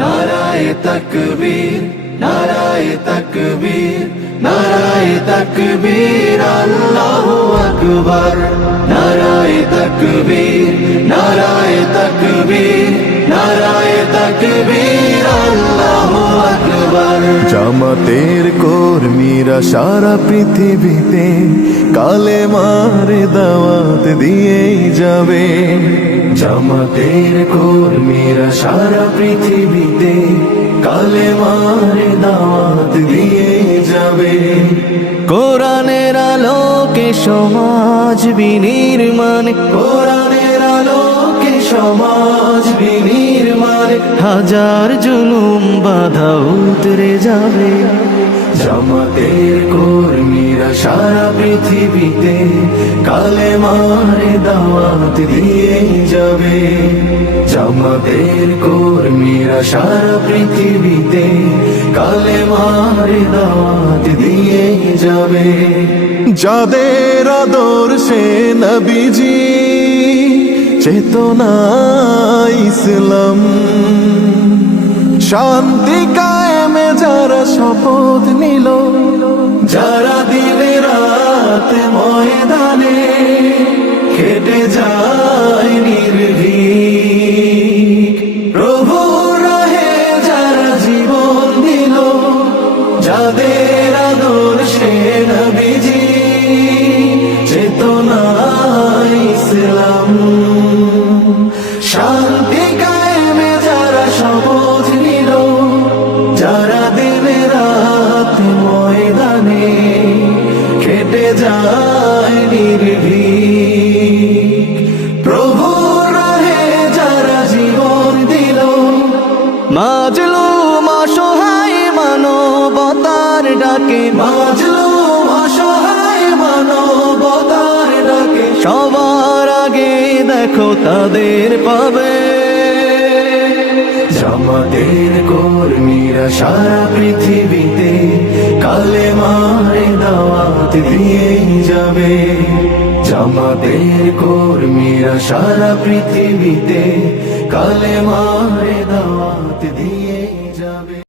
নারায়ে তাকবীর, নারায়ে তাকবীর, নারায়ে তাকবীর, আল্লাহু আকবার। নারায়ে তাকবীর, নারায়ে তাকবীর, নারায়ে তাকবীর, আল্লাহু আকবার। জামাতের কর্মীরা সারা পৃথিবীতে কালেমার দাওয়াত দিয়েই যাবে। জামাতের কর্মীরা সারা পৃথিবীতে কালেমার দাওয়াত দিয়ে যাবে। কোরআনের আলোকে সমাজ বিনির্মাণ, কোরআনের আলোকে সমাজ বিনির্মাণ, হাজার জুলুম বাধা উতরে যাবে। জামাতের কর্মীরা সারা পৃথিবীতে কালেমার দাওয়াত দিয়ে যাবে। জামাতের কর্মীরা সারা পৃথিবীতে কালেমার দাওয়াত দিয়ে যাবে। যাদের আদর্শে নবীজি চেতনা ইসলাম, শান্তি কায়েমে যারা শপথ নিল, যারা দিনে রাত ময়দানে খেটে যায় নির্ভীক, প্রভু রাহে যারা জীবন দিল, যাদের আদর্শে নবীজি চেতনা ইসলাম, শান্তি কায়েমে যারা শপথ নিল, যারা দিনে রাত ময়দানে খেটে যায় নির্ভীক, প্রভু রাহে যারা জীবন দিল, মাজলুম অসহায় মানবতার ডাকে, মাজলুম অসহায় মানবতার ডাকে, সবার আগে দেখো তাদের পাবে। জামাতের কর্মীরা সারা পৃথিবীতে কালেমার দাওয়াত দিয়ে যাবে। জামাতের কর্মীরা সারা পৃথিবীতে কালেমার দাওয়াত